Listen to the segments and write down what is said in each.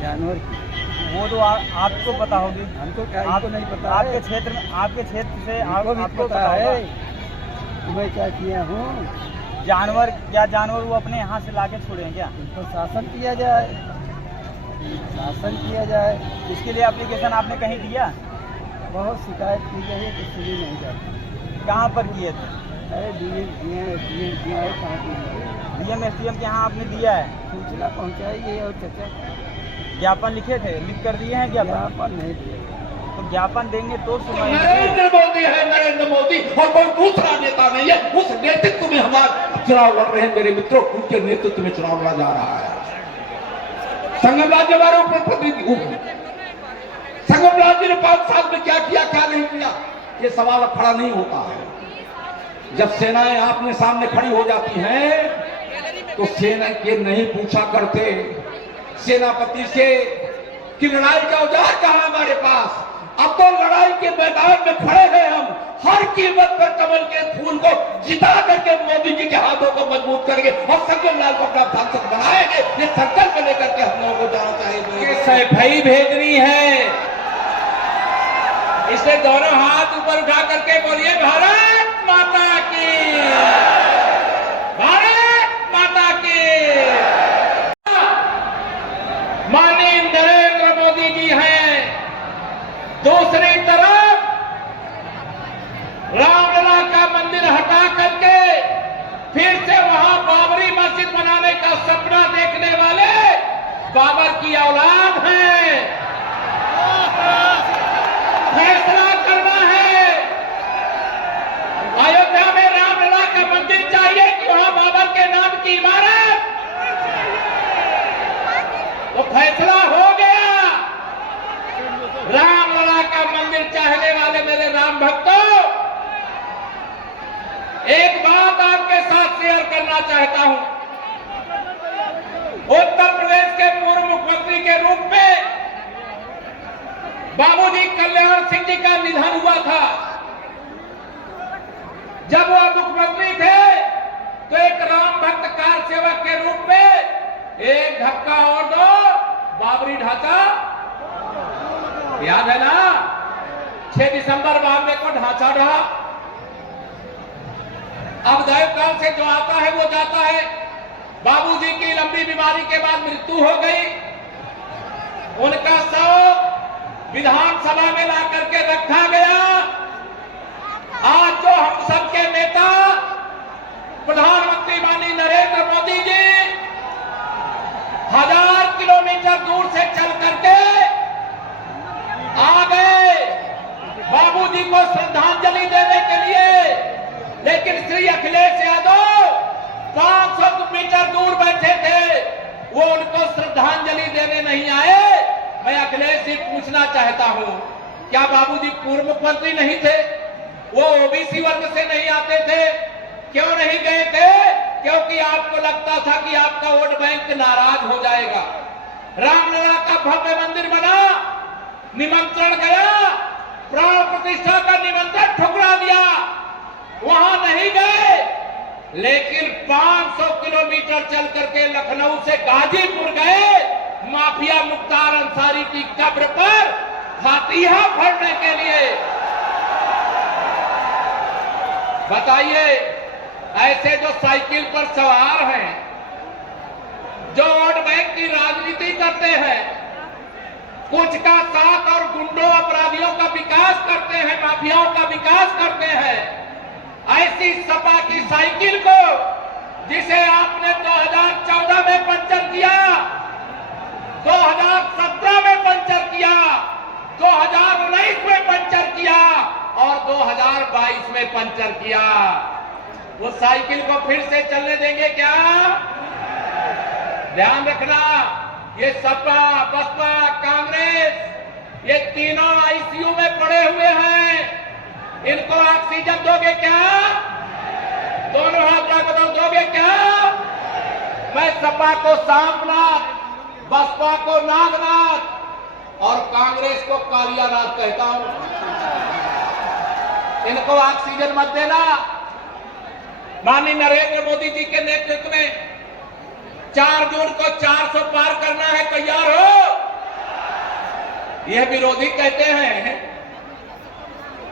जानवर की। वो तो आपको पता होगी। हमको क्या, आपको नहीं पता आपके है। क्षेत्र में, आपके क्षेत्र से आपको भी आपको पता है होगा। कि मैं क्या किया हूँ। जानवर क्या, जानवर वो अपने यहाँ से लाके छोड़े हैं क्या? इनको शासन किया जाए, शासन किया जाए। इसके लिए एप्लीकेशन आपने कहीं दिया? बहुत शिकायत की गई है, तो सुनी नहीं जाती। कहाँ पर किए थे? अरे डीएम है, कहाँ की डीएम SDM के यहाँ आपने दिया है? सूचना पहुँचाई है। और चाचा ज्ञापन लिखे थे, लिख कर दिए हैं ज्ञापन? ज्ञापन नहीं दिया। तो ज्ञापन देंगे तो सुनाएंगे। नरेंद्र मोदी है, नरेंद्र मोदी, और कोई दूसरा नेता नहीं है। उस नेतृत्व में हमारे चुनाव लड़ रहे हैं मेरे मित्रों, उनके नेतृत्व में चुनाव लड़ा जा रहा है। संगम राज्य वालों पर प्रतिनिधि, संगम राज्य ने 5 साल में क्या किया, क्या नहीं किया, ये सवाल अब खड़ा नहीं होता है। जब सेनाएं आपने सामने खड़ी हो जाती हैं तो सेना के नहीं पूछा करते सेनापति से कि लड़ाई का औजार कहां हमारे पास। अब तो लड़ाई के मैदान में खड़े हैं हम, हर कीमत पर कमल के फूल को जिता करके मोदी जी के हाथों को मजबूत करेंगे और संजय लाल को अपना सांसद बनाएंगे। ये संकल्प लेकर के हम लोगों को जाना चाहिए। सफाई भेजनी है, इसलिए दोनों हाथ ऊपर उठा करके बोलिए भारत माता की, भारत माता की। माननीय नरेंद्र मोदी जी हैं, दूसरी तरफ रामलला का मंदिर हटा करके फिर से वहां बाबरी मस्जिद बनाने का सपना देखने वाले बाबर की औलाद हैं। फैसला करना है, अयोध्या में रामलला का मंदिर चाहिए कि वहां बाबर के नाम की इमारत। तो फैसला हो गया। रामलला का मंदिर चाहने वाले मेरे राम भक्तों, एक बात आपके साथ शेयर करना चाहता हूं। उत्तर प्रदेश के पूर्व मुख्यमंत्री के रूप में बाबूजी कल्याण सिंह जी का निधन हुआ था। जब वो मुख्यमंत्री थे तो एक राम भक्त कार सेवक के रूप में एक धक्का और दो, बाबरी ढांचा याद है ना, 6 दिसंबर 92 को ढांचा ढहा। अब दैवकाल से जो आता है वो जाता है। बाबूजी की लंबी बीमारी के बाद मृत्यु हो गई। उनका शव विधानसभा में ला करके रखा गया। आज जो हम सबके नेता प्रधानमंत्री माननीय नरेंद्र मोदी जी 1000 किलोमीटर दूर से चल करके आ गए बाबूजी को श्रद्धांजलि देने के लिए, लेकिन श्री अखिलेश यादव 500 मीटर दूर बैठे थे, वो उनको श्रद्धांजलि देने नहीं आए। मैं अखिलेश जी पूछना चाहता हूं, क्या बाबूजी पूर्व मुख्यमंत्री नहीं थे? वो ओबीसी वर्ग से नहीं आते थे? क्यों नहीं गए थे? क्योंकि आपको लगता था कि आपका वोट बैंक नाराज हो जाएगा। रामलला का भव्य मंदिर बना, निमंत्रण गया, प्राण प्रतिष्ठा का निमंत्रण ठुकरा दिया, वहां नहीं गए। लेकिन 500 किलोमीटर चल करके लखनऊ से गाजीपुर गए, माफिया मुख्तार अंसारी की कब्र पर फातिहा पढ़ने के लिए। बताइए, ऐसे जो साइकिल पर सवार हैं, जो वोट बैंक की राजनीति करते हैं, कुछ का साथ और गुंडों अपराधियों का विकास करते हैं, माफियाओं का विकास करते हैं, ऐसी सपा की साइकिल को जिसे आपने 2014 में पंचर किया, 2017 में पंचर किया, 2019 में पंचर किया और 2022 में पंचर किया, वो साइकिल को फिर से चलने देंगे क्या? ध्यान रखना, ये सपा, बसपा, कांग्रेस, ये तीनों आईसीयू में पड़े हुए हैं। इनको ऑक्सीजन दोगे क्या? दोनों हाथ रख दोगे क्या? मैं सपा को सांपनाथ, बसपा को नागनाथ और कांग्रेस को कालियानाथ कहता हूं। इनको ऑक्सीजन मत देना। माननीय नरेंद्र मोदी जी के नेतृत्व में 4 जून को 400 पार करना है, तैयार हो? यह विरोधी कहते हैं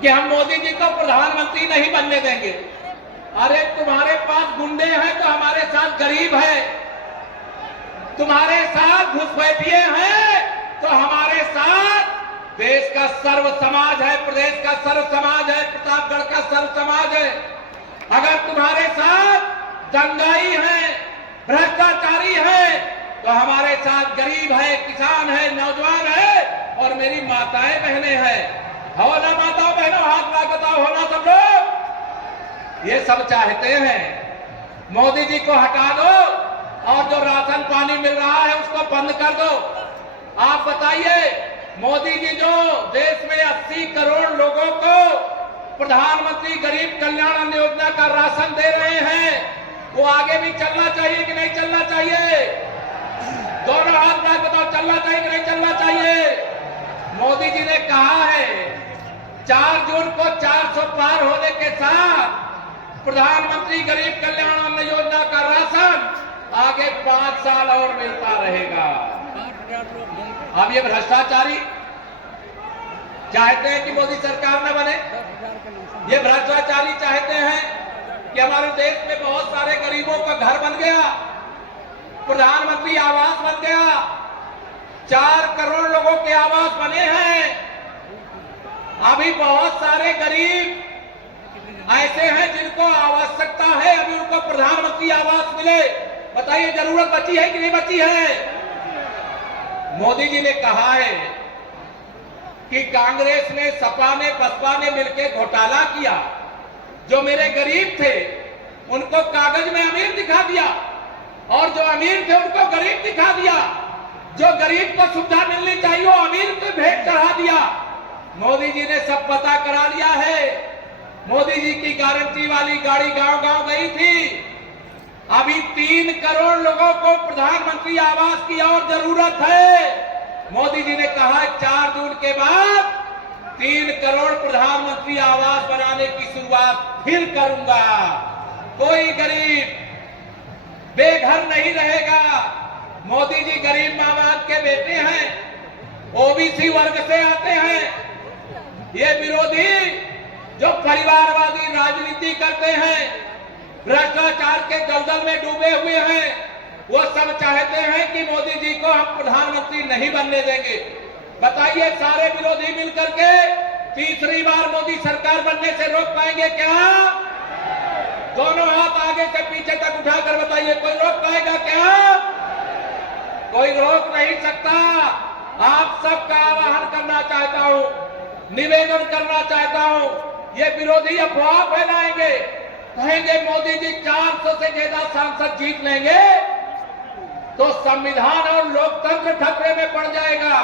कि हम मोदी जी को प्रधानमंत्री नहीं बनने देंगे। अरे तुम्हारे पास गुंडे हैं तो हमारे साथ गरीब है, तुम्हारे साथ घुसपैठिए हैं तो हमारे साथ देश का सर्व समाज है, प्रदेश का सर्व समाज है, प्रतापगढ़ का सर्व समाज है। अगर तुम्हारे साथ दंगाई है, भ्रष्टाचारी है, तो हमारे साथ गरीब है, किसान है, नौजवान है और मेरी माताएं बहनें हैं। हो ना माताओं बहनों, हाथ ला बताओ, हो ना सब लोग? ये सब चाहते हैं मोदी जी को हटा दो और जो राशन पानी मिल रहा है उसको बंद कर दो। आप बताइए, मोदी जी जो देश में 80 करोड़ लोगों को प्रधानमंत्री गरीब कल्याण अन्न योजना का राशन दे रहे हैं, वो आगे भी चलना चाहिए कि नहीं चलना चाहिए? दोनों हाथ में बताओ, चलना चाहिए कि नहीं चलना चाहिए? मोदी जी ने कहा है 4 जून को 400 पार होने के साथ प्रधानमंत्री गरीब कल्याण अन्न योजना का राशन आगे 5 साल और मिलता रहेगा। अब ये भ्रष्टाचारी चाहते हैं कि मोदी सरकार न बने, ये भ्रष्टाचारी चाहते हैं कि हमारे देश में बहुत सारे गरीबों का घर बन गया, प्रधानमंत्री आवास बन गया, 4 करोड़ लोगों के आवास बने हैं। अभी बहुत सारे गरीब ऐसे हैं जिनको आवश्यकता है अभी उनको प्रधानमंत्री आवास मिले। बताइए, जरूरत बची है कि नहीं बची है? मोदी जी ने कहा है कि कांग्रेस ने, सपा ने, बसपा ने मिलकर घोटाला किया, जो मेरे गरीब थे उनको कागज में अमीर दिखा दिया और जो अमीर थे उनको गरीब दिखा दिया, जो गरीब को सुविधा मिलनी चाहिए वो अमीर को भेंट चढ़ा दिया। मोदी जी ने सब पता करा लिया है। मोदी जी की गारंटी वाली गाड़ी गांव गांव गई थी। अभी 3 करोड़ लोगों को प्रधानमंत्री आवास की और जरूरत है। मोदी जी ने कहा 4 जून के बाद 3 करोड़ प्रधानमंत्री आवास बनाने की शुरुआत फिर करूंगा। कोई गरीब बेघर नहीं रहेगा। मोदी जी गरीब माँ बाप के बेटे हैं, ओबीसी वर्ग से आते हैं। ये विरोधी जो परिवारवादी राजनीति करते हैं, भ्रष्टाचार के दलदल में डूबे हुए हैं, वो सब चाहते हैं कि मोदी जी को हम प्रधानमंत्री नहीं बनने देंगे। बताइए, सारे विरोधी मिलकर के तीसरी बार मोदी सरकार बनने से रोक पाएंगे क्या? दोनों हाथ आगे से पीछे तक उठाकर बताइए, कोई रोक पाएगा क्या? कोई रोक नहीं सकता। आप सबका आह्वान करना चाहता हूं, निवेदन करना चाहता हूं, ये विरोधी अफवाह फैलाएंगे, कहेंगे मोदी जी 400 से ज्यादा सांसद जीत लेंगे तो संविधान और लोकतंत्र खतरे में पड़ जाएगा।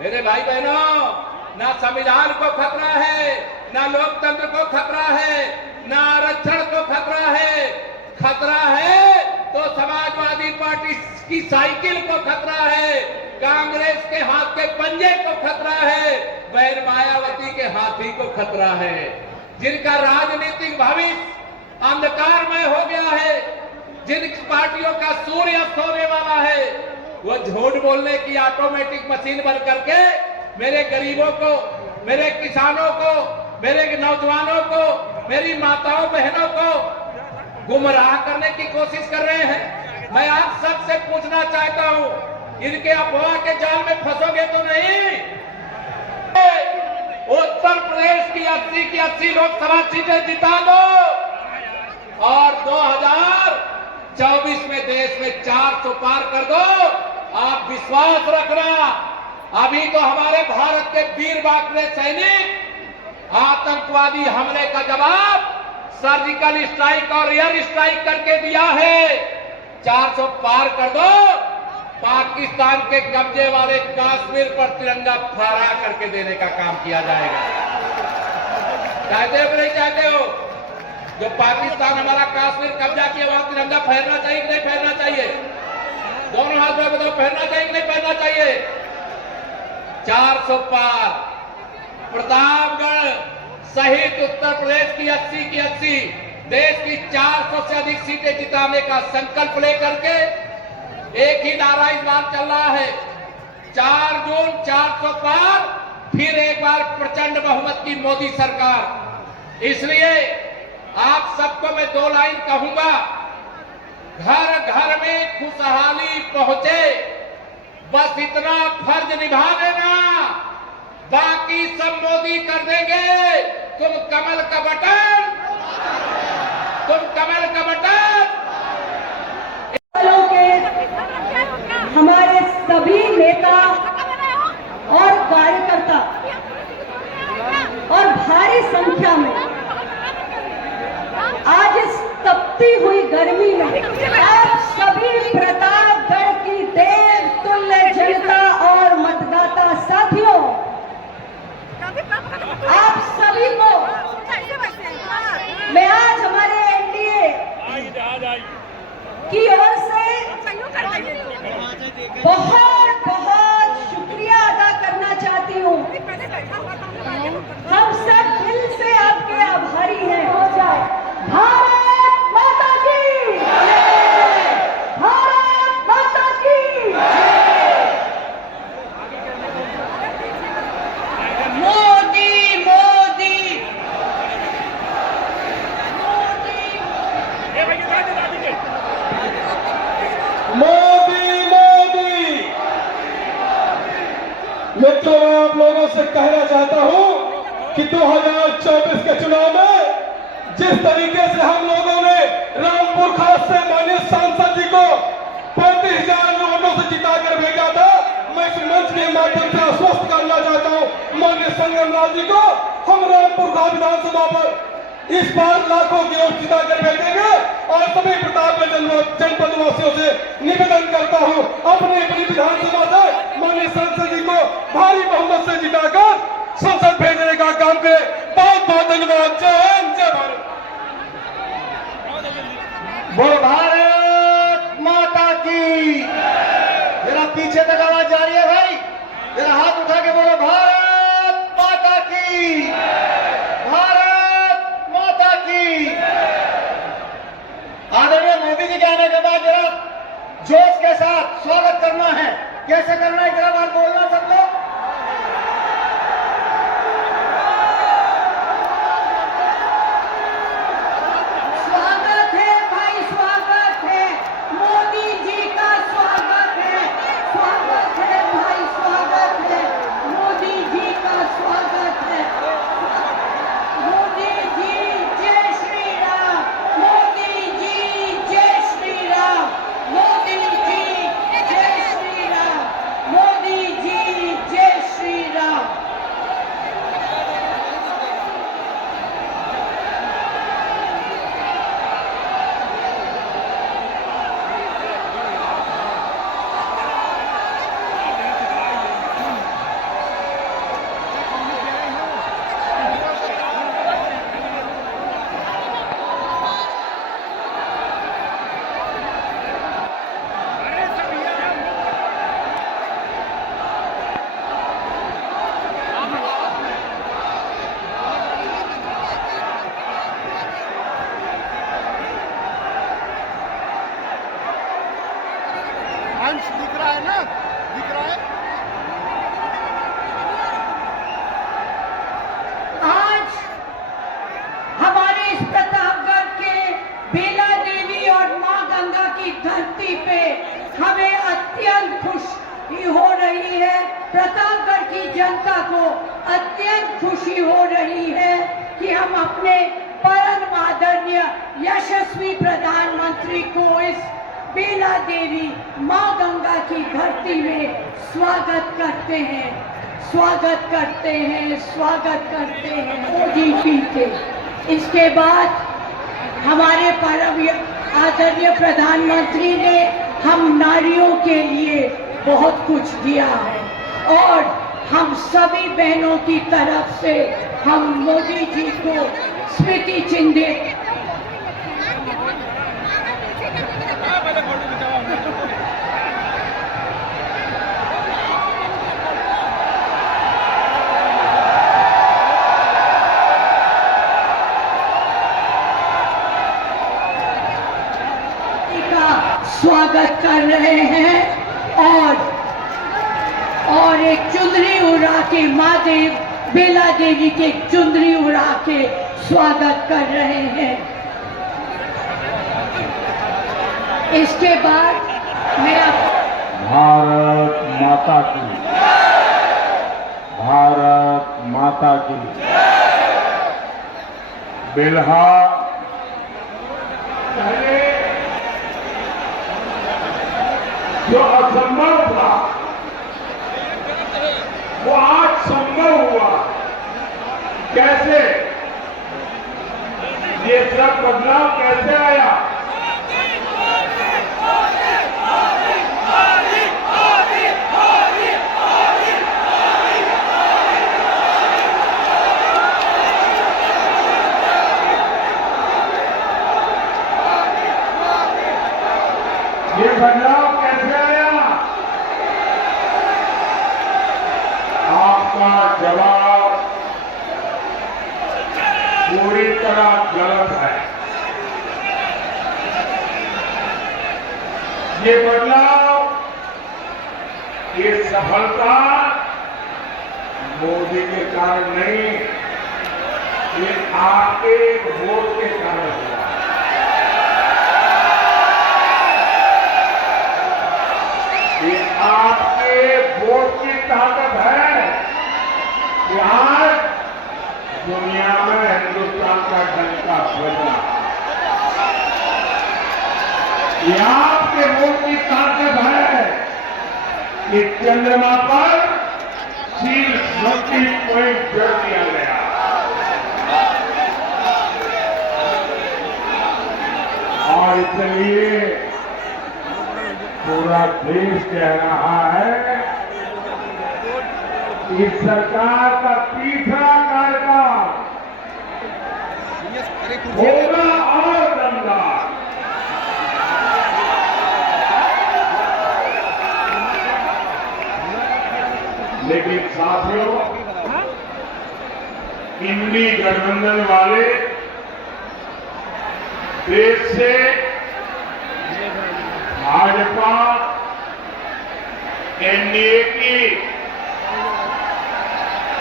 मेरे भाई बहनों, ना संविधान को खतरा है, ना लोकतंत्र को खतरा है, ना आरक्षण को खतरा है। खतरा है तो समाजवादी पार्टी की साइकिल को खतरा है, कांग्रेस के हाथ के पंजे को खतरा है, बहन मायावती के हाथी को खतरा है, जिनका राजनीतिक भविष्य अंधकारमय हो गया है, जिन पार्टियों का सूर्य अस्त होने वाला है, वो झूठ बोलने की ऑटोमेटिक मशीन बन करके मेरे गरीबों को, मेरे किसानों को, मेरे नौजवानों को, मेरी माताओं बहनों को गुमराह करने की कोशिश कर रहे हैं। मैं आप सबसे पूछना चाहता हूं, इनके अफवाह के जाल में फंसोगे तो नहीं? उत्तर प्रदेश की 80 की 80 लोकसभा सीटें जिता दो और 2024 में देश में 400 पार कर दो। आप विश्वास रखना, अभी तो हमारे भारत के वीर बांके सैनिक आतंकवादी हमले का जवाब सर्जिकल स्ट्राइक और एयर स्ट्राइक करके दिया है। 400 पार कर दो, पाकिस्तान के कब्जे वाले कश्मीर पर तिरंगा फहरा करके देने का काम किया जाएगा। चाहते हो कि नहीं चाहते हो? जो पाकिस्तान हमारा कश्मीर कब्जा किया वहां तिरंगा फहरना चाहिए कि नहीं फहरना चाहिए? दोनों हाथ में बताओ, फहरना चाहिए कि नहीं फहरना चाहिए? 400 पार, प्रतापगढ़ सहित उत्तर प्रदेश की 80 की 80 देश की 400 से अधिक सीटें जिताने का संकल्प लेकर के एक ही नारा इस बार चल रहा है। 4 जून 400 पार, फिर एक बार प्रचंड बहुमत की मोदी सरकार। इसलिए आप सबको मैं 2 लाइन कहूंगा, घर घर में खुशहाली पहुंचे, बस इतना फर्ज निभा देना, बाकी सब मोदी कर देंगे। तुम कमल का बटन, तुम कमल का बटन। हमारे सभी नेता और कार्यकर्ता और भारी संख्या में आज इस तपती हुई गर्मी में आप सभी प्रतापगढ़ की देव तुल्य जनता और मतदाता साथियों, आप सभी को मैं आज हमारे एनडीए की ओर से बहुत बहुत शुक्रिया अदा करना चाहती हूँ। हम सब दिल से आपके आभारी हैं। भारत माता की, भारत माता की। मोदी मोदी मोदी मोदी। मित्रों, मैं आप लोगों से कहना चाहता हूं कि 2024 के चुनाव में जिस तरीके से हम लोगों ने रामपुर खास से माननीय सांसद जी को 35,000 वोटों से जिताकर भेजा था, मैं इस मंच के माध्यम से आश्वस्त करना चाहता हूं माननीय संगम लाल जी को, हम रामपुर खास विधानसभा पर इस बार लाखों की ओर जिताकर भेजेंगे। और सभी प्रतापगढ़ जनपद वासियों से निवेदन करता हूं, अपनी अपनी विधानसभा से माननीय सांसद जी को भारी बहुमत से जिताकर संसद भेजने का काम करें। बहुत बहुत धन्यवाद। जय हिंद, जय भारत। बोलो भारत माता की। जरा पीछे तक आवाज जा रही है भाई, जरा हाथ उठा के बोलो भारत माता की, भारत माता की। आदरणीय मोदी जी के आने के बाद जरा जोश के साथ स्वागत करना है। कैसे करना है, जरा बात बोलना सब लोग। स्वागत है भाई, स्वागत है। मोदी जी का स्वागत है, स्वागत है भाई, स्वागत है। मोदी जी का स्वागत है। मोदी जी जय श्री राम, मोदी जी जय श्री राम, मोदी जी जय श्री राम, मोदी जी जय श्री राम। अंश दिख रहा है ना, दिख रहा है। आज हमारे इस प्रतापगढ़ के बेला देवी और मां गंगा की धरती पे हमें अत्यंत खुशी हो रही है। प्रतापगढ़ की जनता को अत्यंत खुशी हो रही है कि हम अपने परम आदरणीय यशस्वी प्रधानमंत्री को इस बेला देवी मां गंगा की धरती में स्वागत करते हैं, स्वागत करते हैं, स्वागत करते हैं मोदी जी के। इसके बाद हमारे परम आदरणीय प्रधानमंत्री ने हम नारियों के लिए बहुत कुछ दिया है और हम सभी बहनों की तरफ से हम मोदी जी को स्मृति चिन्ह स्वागत कर रहे हैं और और एक चुंदरी उड़ा के माँ देव बेला देवी के चुंदरी उड़ा के स्वागत कर रहे हैं। इसके बाद मैं भारत माता की, भारत माता की। बेल्हा पहले जो असंभव था वो आज संभव हुआ। कैसे? ये सब बदलाव कैसे आया? ये बदलाव कैसे आया? आपका जवाब पूरी तरह गलत है। ये बदलाव, ये सफलता मोदी के कारण नहीं, ये आपके वोट के कारण हुआ। ये आपके वोट की ताकत है कि आज दुनिया में हिंदुस्तान का डंका बजा। ये आपके वोट की ताकत है कि चंद्रमा पर सील 30 पॉइंट जड़ दिया गया। और इसलिए पूरा देश कह रहा है कि सरकार का तीसरा कार्यकाल होगा और दमदार। लेकिन साथियों, इंडी गठबंधन वाले देश से भाजपा एनडीए की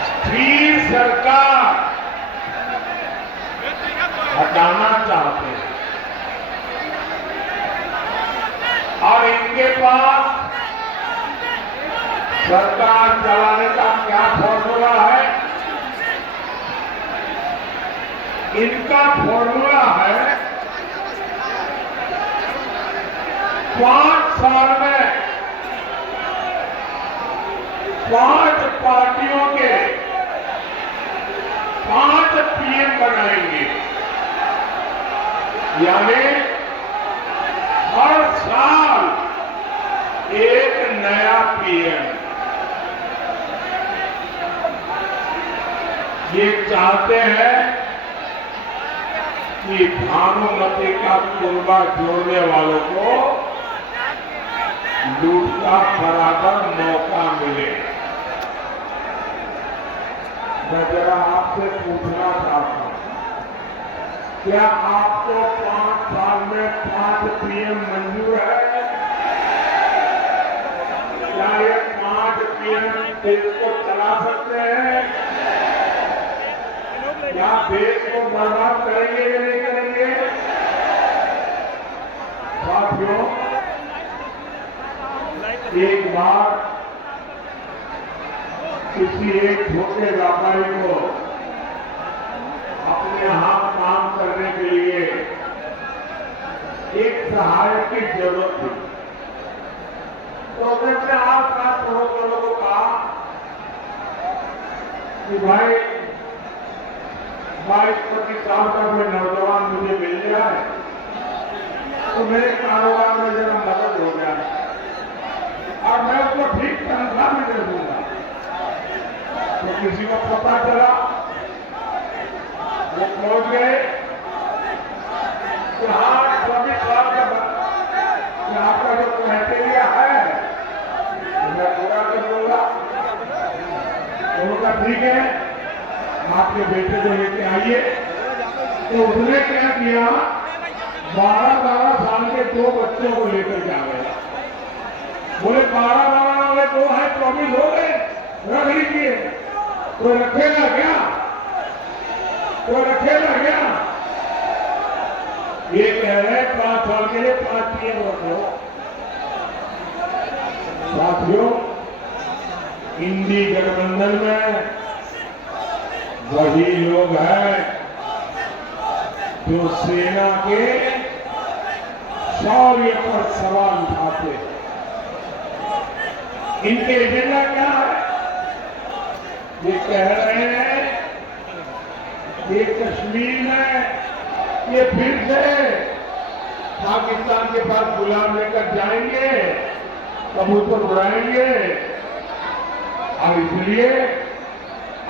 स्थिर सरकार हटाना चाहते हैं और इनके पास सरकार चलाने का क्या फॉर्मूला है? इनका फॉर्मूला है 5 साल में 5 पार्टियों के 5 पीएम बनाएंगे। यानी हर साल एक नया पीएम। ये चाहते हैं कि भानुमति का कुर्बा जोड़ने वालों को लूट का बराबर मौका मिले। मैं जरा आपसे पूछना चाहता हूं, क्या आपको 5 साल में 5 पीएम मंजूर है? क्या ये 5 पीएम देश को चला सकते हैं? क्या देश को बर्बाद करेंगे या नहीं करेंगे? साथियों, एक बार किसी एक छोटे व्यापारी को अपने यहां काम करने के लिए एक सहायक की जरूरत थी। तो उसने अपने आस-पास पड़ोस वालों को कहा कि भाई 22-25 साल का कोई नौजवान मुझे मिल जाए तो मेरे कारोबार में जरा मदद हो जाए और मैं उसको ठीक तनख्वाह भी दे दूंगा। तो किसी को पता चला, वो पहुंच गए कि हाँ 24 साल का आपका जो क्राइटेरिया है मैं पूरा कर दूंगा। उनका ठीक है, आपके बेटे को लेके आइए। तो उसने क्या किया, 12-12 साल के 2 बच्चों को लेकर के आ गया। बोले 12-12 वाले 2 हैं, 24 हो गए। कीजिए। कोई रखेगा क्या? कोई रखेगा क्या? ये कह रहे 5 साल के लिए 5 पीएम रखो। साथियों, इंडी गठबंधन में वही लोग हैं जो सेना के शौर्य पर सवाल उठाते हैं। इनके एजेंडा क्या है? ये कह रहे हैं कि कश्मीर में ये फिर से पाकिस्तान के पास गुलाम लेकर जाएंगे, कबूतर उड़ाएंगे, और इसलिए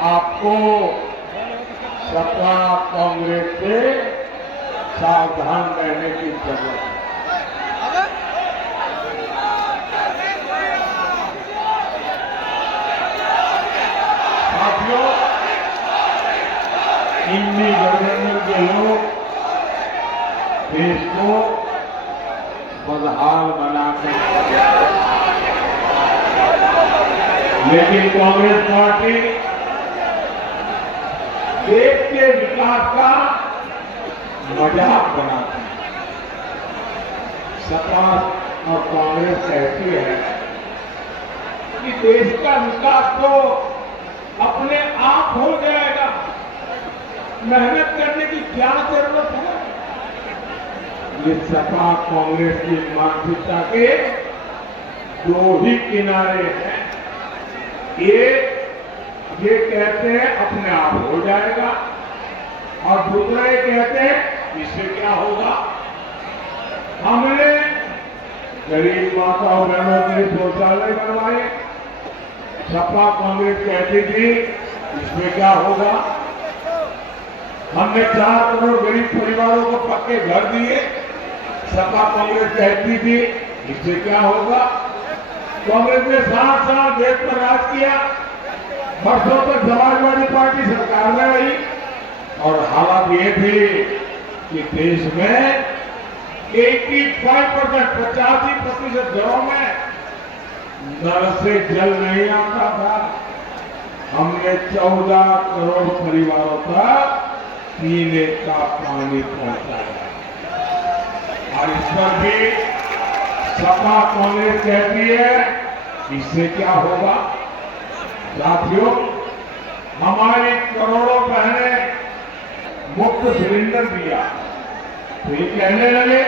आपको सपा कांग्रेस से सावधान रहने की जरूरत है। साथियों, इंडी गठबंधन के लोग देश को बदहाल बनाकर, लेकिन कांग्रेस पार्टी देश के विकास का मजाक बनाती है। सपा और कांग्रेस कहती है कि देश का विकास तो अपने आप हो जाएगा, मेहनत करने की क्या जरूरत है। ये सपा कांग्रेस की मानसिकता के दो ही किनारे हैं। ये कहते हैं अपने आप हो जाएगा, और दूसरा ये कहते हैं इससे क्या होगा। हमने गरीब माताओं बहनों के लिए शौचालय बनवाए, सपा कांग्रेस कहती थी इसमें क्या होगा। हमने 4 करोड़ गरीब परिवारों को पक्के घर दिए, सपा कांग्रेस कहती थी इससे क्या होगा। कांग्रेस ने 7 साल देश पर राज किया, वर्षों तक समाजवादी पार्टी सरकार में रही, और हालात ये थे कि देश में 85% 85% घरों में नल से जल नहीं आता था। हमने 14 करोड़ परिवारों तक पीने का पानी पहुंचाया, और इस पर भी सपा कांग्रेस कहती है इससे क्या होगा। साथियों, हमारी करोड़ों बहनें मुफ्त सिलेंडर दिया, तो ये कहने लगे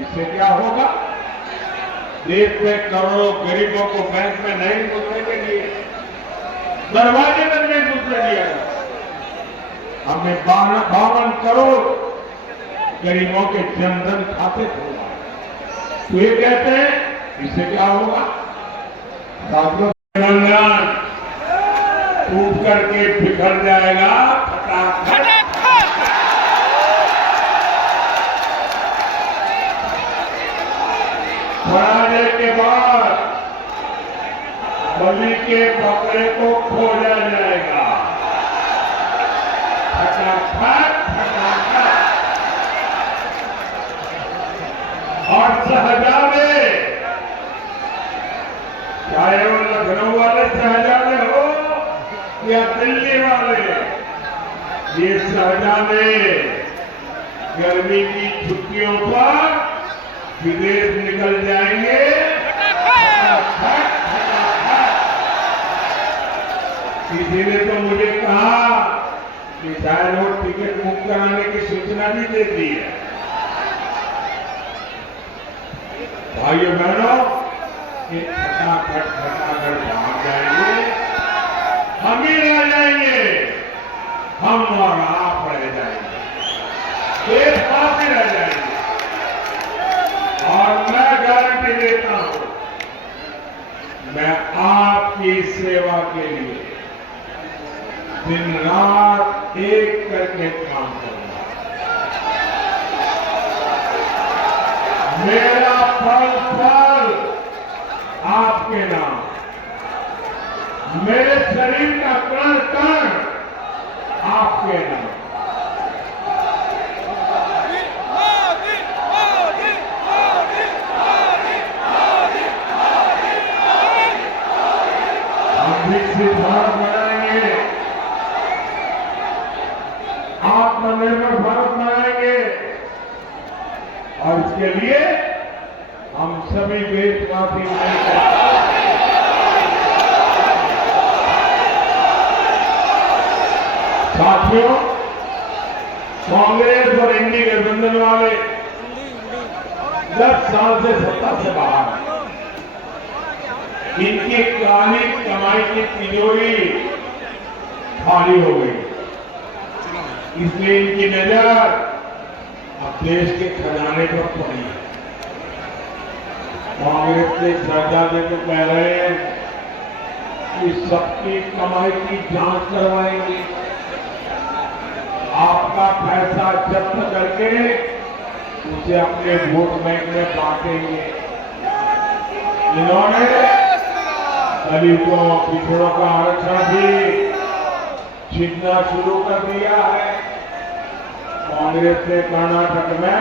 इससे क्या होगा। देश में करोड़ों गरीबों को बैंक में नहीं घुसने के लिए, दरवाजे तक नहीं घुसने दिया। हमने 52 करोड़ गरीबों के जनधन खाते खोला, तो ये कहते हैं इससे क्या होगा। साथियों, तेलंगाना टूट करके बिखर जाएगा फटाफट। बनाने के बाद बलि के बकरे को खोजा जाएगा फटाफट फटाफट। और शहजादे, चाहे वो लखनऊ वाले शहजादे हो या दिल्ली वाले, ये शहजादे गर्मी की छुट्टियों पर विदेश निकल जाएंगे फटाफट फटाफट। किसी ने तो मुझे कहा कि शायद वो टिकट बुक कराने की सूचना भी दे दी है। भाइयों बहनों, ये फटाफट फटाफट भाग जाएंगे, हम ही रह जाएंगे, हम और आप रह जाएंगे, देशवासी रह जाएंगे। और मैं गारंटी देता हूं, मैं आपकी सेवा के लिए दिन रात एक करके काम करूंगा। मेरा फल फल आपके नाम, मेरे शरीर का कण कण आपके नाम। हम भी विकसित भारत बनाएंगे, आत्मनिर्भर भारत बनाएंगे और इसके लिए हम सभी देशवासी मिलकर साथियों, कांग्रेस और एनडीए गठबंधन वाले 10 साल से सत्ता से बाहर हैं। इनकी काली कमाई की तिजोरी खाली हो गई, इसलिए इनकी नजर अब देश के खजाने पर पड़ी है। कांग्रेस के सरदार तो कह रहे हैं कि सबकी कमाई की जांच करवाएंगे, आपका पैसा जब्त करके उसे अपने वोट बैंक में बांटेंगे। इन्होंने दलितों पिछड़ों का आरक्षण भी छीनना शुरू कर दिया है। कांग्रेस ने कर्नाटक में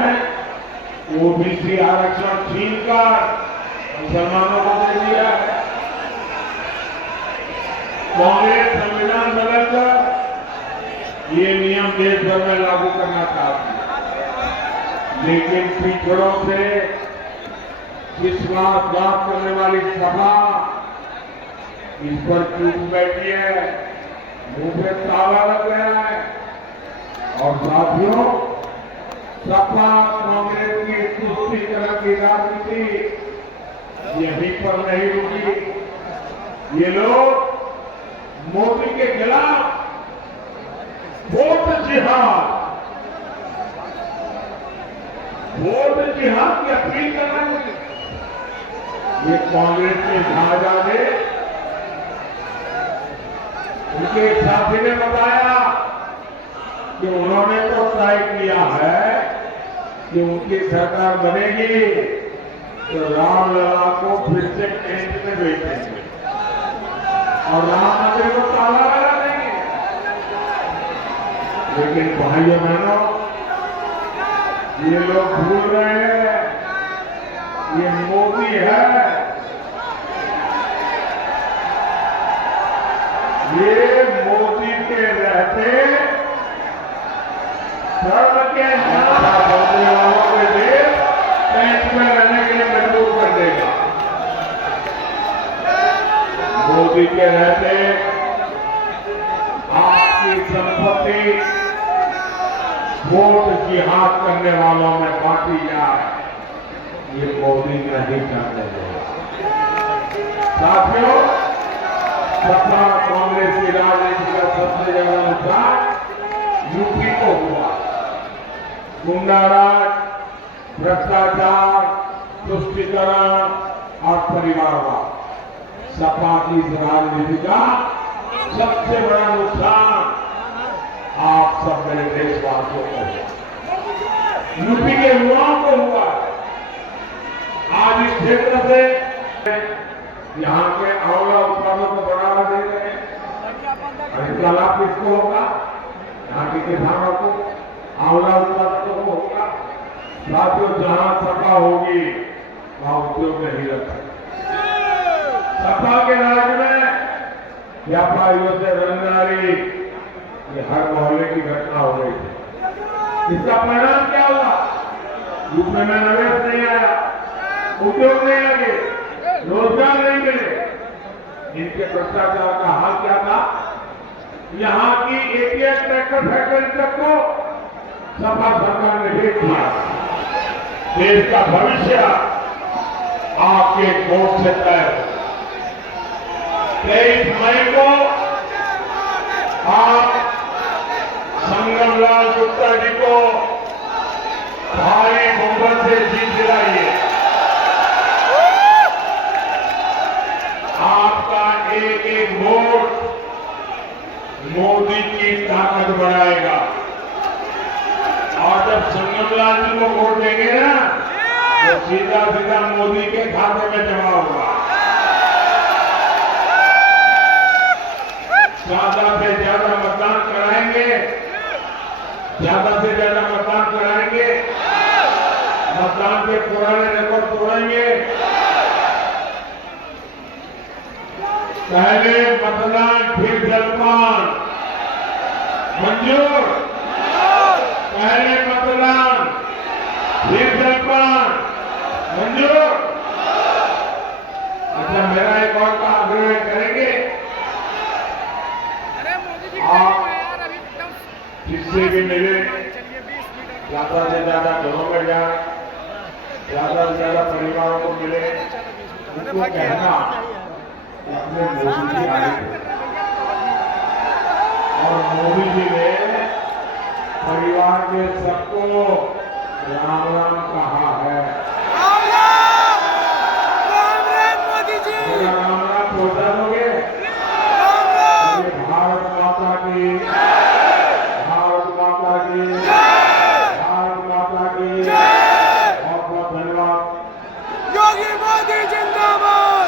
ओबीसी आरक्षण छीनकर मुसलमानों को दे दिया है। कांग्रेस संविधान बदलकर ये नियम देश भर में लागू करना चाहती है, लेकिन पिछड़ों से विश्वासघात करने वाली सभा इस पर चूक बैठी है, मुंह पे ताला लग गया है। और साथियों, सपा कांग्रेस की तुष्टीकरण की राजनीति यहीं पर नहीं रुकी। ये लोग मोदी के खिलाफ वोट जिहाद की अपील कर रहे हैं। ये कांग्रेस के शाहजहां ने उनके साथी ने बताया कि उन्होंने तो तय किया है कि उनकी सरकार बनेगी तो रामलला को फिर से कैंप में भेजेंगे और राम मंदिर को ताला लगा देंगे। लेकिन भाइयों बहनों, ये लोग भूल रहे हैं ये मोदी है, ये मोदी के रहते धर्म के नाम बोलने वालों के देश कैंप में रहने के लिए मजबूर कर देगा। मोदी के रहते आपकी संपत्ति वोट जिहाद करने वालों में बांटी जाए, ये मोदी नहीं करने देगा। साथियों, सपा कांग्रेस की राजनीति का सबसे ज्यादा नुकसान यूपी को हुआ। गुंडाराज, भ्रष्टाचार, तुष्टीकरण और परिवारवाद, सपा की इस राजनीति का सबसे बड़ा नुकसान आप सब मेरे देशवासियों को हुआ, यूपी के युवाओं को हुआ। आज इस क्षेत्र से यहाँ के आंवला उत्पादों को बढ़ावा दे रहे हैं, और इसका लाभ किसको होगा? यहाँ के किसानों को, आंवला उत्पादकों को होगा। साथियों, जहां सपा होगी वहां उद्योग नहीं रखा। सपा के राज में व्यापारियों से रंगदारी, ये हर मोहल्ले की घटना हो रही थी। इसका परिणाम क्या हुआ? यूपी में निवेश नहीं आया, उद्योग नहीं आगे, रोजगार नहीं मिले। इनके भ्रष्टाचार का हाल क्या था? यहाँ की एक ट्रैक्टर फैक्ट्री तक को सपा सरकार ने भेज दिया। देश का भविष्य आपके वोट से तय हो। 23 मई को आप संगमलाल गुप्ता जी को भारी बहुमत से जीत दिलाइए। आपका एक एक वोट मोदी की ताकत बढ़ाएगा। और जब संगमलाल जी को वोट देंगे ना, तो सीधा सीधा मोदी के खाते में जमा होगा। ज्यादा से ज्यादा मतदान कराएंगे, ज्यादा से ज्यादा मतदान कराएंगे, मतदान के पुराने रिकॉर्ड तोड़ेंगे। पहले मतदान मंजूर। पहले मतदान फिर जलपान मंजूर। अच्छा, मेरा एक और का आग्रह करेंगे, आप जिससे भी मिले ज्यादा से ज्यादा घरों में जाए, ज्यादा से ज्यादा परिवारों को मिले, उनको कहना कि अपने मोदी जी आए और मोदी जी ने परिवार के सबको राम राम कहा है। मेरा राम राम पहुंचा दोगे? भारत माता की, भारत माता की, भारत माता की। बहुत बहुत धन्यवाद। योगी मोदी जिंदाबाद।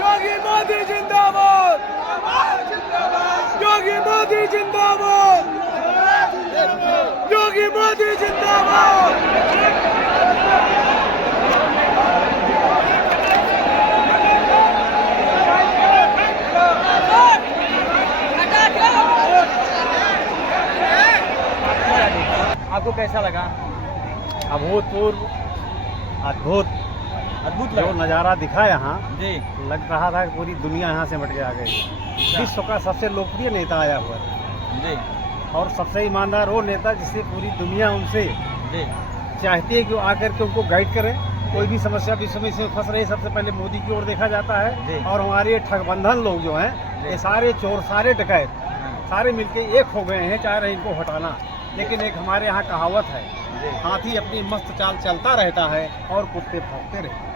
योगी मोदी जिंदाबाद। योगी मोदी जिंदाबाद। योगी मोदी जिंदाबाद। आपको कैसा लगा? अभूतपूर्व, अद्भुत अद्भुत जो लगा नज़ारा दिखा यहाँ, जी। लग रहा था कि पूरी दुनिया यहाँ से मट के आ गई। विश्व का सबसे लोकप्रिय नेता आया हुआ है जी और सबसे ईमानदार वो नेता जिससे पूरी दुनिया उनसे जी चाहती है कि वो आकर के उनको गाइड करे। कोई भी समस्या विश्व में इसमें फंस रही, सबसे पहले मोदी की ओर देखा जाता जी। है। और हमारे ये ठगबंधन लोग जो हैं, जी। ये सारे चोर, सारे डकैत, हाँ, सारे मिलके एक हो गए हैं, चाह रहे हैं इनको हटाना। लेकिन एक हमारे यहाँ कहावत है, जी। हाथी अपनी मस्त चाल चलता रहता है और कुत्ते भौंकते रहते हैं।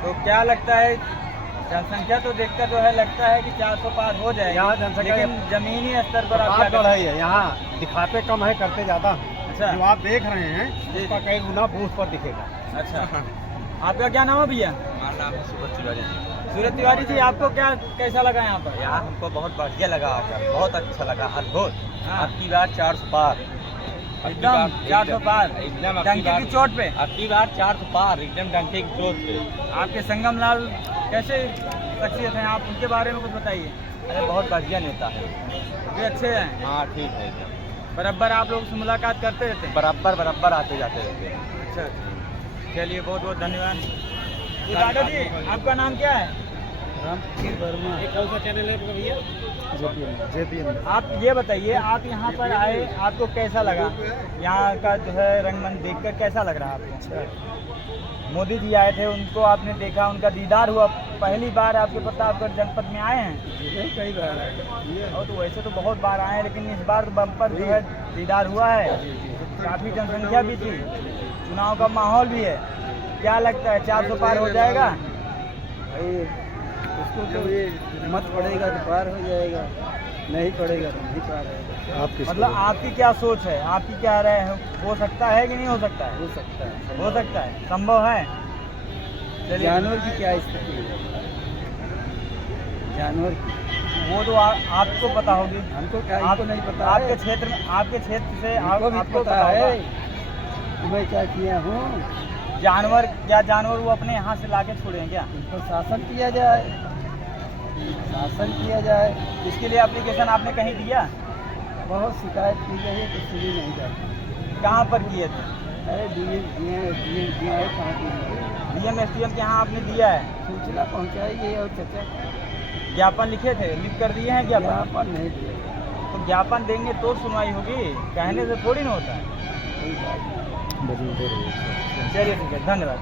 तो क्या लगता है, जनसंख्या तो देखकर जो है लगता है कि 400 पार हो जाएगी, यहाँ जनसंख्या लेकिन जमीनी स्तर पर आप बात क्या तो है ही है, यहाँ दिखाते कम है, करते ज्यादा हैं। अच्छा। जो आप देख रहे हैं जी। उसका कई गुना बूथ पर दिखेगा। अच्छा, आपका क्या नाम है भैया? हमारा नाम है सूरज तिवारी जी। सूरज तिवारी जी, आपको क्या कैसा लगा यहाँ पर? यहाँ हमको बहुत बढ़िया लगा आकर, बहुत अच्छा लगा, अद्भुत। हाँ। आपकी बार 400 पार, एकदम 400 पार, एकदम डंके की चोट पे। आपकी बार 400 पार, एकदम डंके की चोट पे। आपके संगम लाल कैसे शख्सियत हैं, आप उनके बारे में कुछ बताइए। अरे बहुत बढ़िया नेता है। वे अच्छे हैं, हाँ ठीक है, एकदम बराबर आप लोग से मुलाकात करते रहते हैं? बराबर बराबर आते जाते रहते हैं। अच्छा, चलिए बहुत बहुत धन्यवाद। ये दादा जी, आपका नाम क्या है? वर्मा। ये कौन सा चैनल है भैया? JPN। आप ये बताइए, आप यहाँ पर आए, आपको कैसा लगा? यहाँ का जो है रंगमंच देखकर कैसा लग रहा है आपको? मोदी जी आए थे, उनको आपने देखा, उनका दीदार हुआ। पहली बार आपके प्रतापगढ़ जनपद में आए हैं? कई बार आए। और तो वैसे तो बहुत बार आए हैं, लेकिन इस बार बम्पर जो है दीदार हुआ है। काफ़ी जनसंख्या भी थी, चुनाव का माहौल भी है। क्या लगता है, 400 पार हो जाएगा? उसको तो मत पड़ेगा तो पार हो जाएगा, नहीं पड़ेगा तो नहीं पार होगा। मतलब आपकी क्या सोच है, आपकी क्या राय है? हो सकता है कि नहीं हो सकता है? हो सकता है, हो सकता है, संभव है। चलिए, जानवर की क्या स्थिति है? जानवर की वो तो आपको पता होगी। हमको क्या, आपको नहीं पता। आपके क्षेत्र में, आपके क्षेत्र से आपको पता है मैं क्या किया हूँ। जानवर वो अपने यहाँ से लाके छोड़े हैं क्या? उनको शासन किया जाए, शासन किया जाए। इसके लिए एप्लीकेशन आपने कहीं दिया? बहुत शिकायत की गई है, कुछ सुनी नहीं जाती। कहाँ पर किए थे? अरे DM कहाँ की DM STM के यहाँ आपने दिया है? सूचना पहुँचाई और चर्चा ज्ञापन लिखे थे, लिख कर दिए हैं ज्ञापन? ज्ञापन नहीं दिया। तो ज्ञापन देंगे तो सुनवाई होगी, कहने से थोड़ी ना होता है। कोई बात नहीं। चलिए ठीक है, धन्यवाद।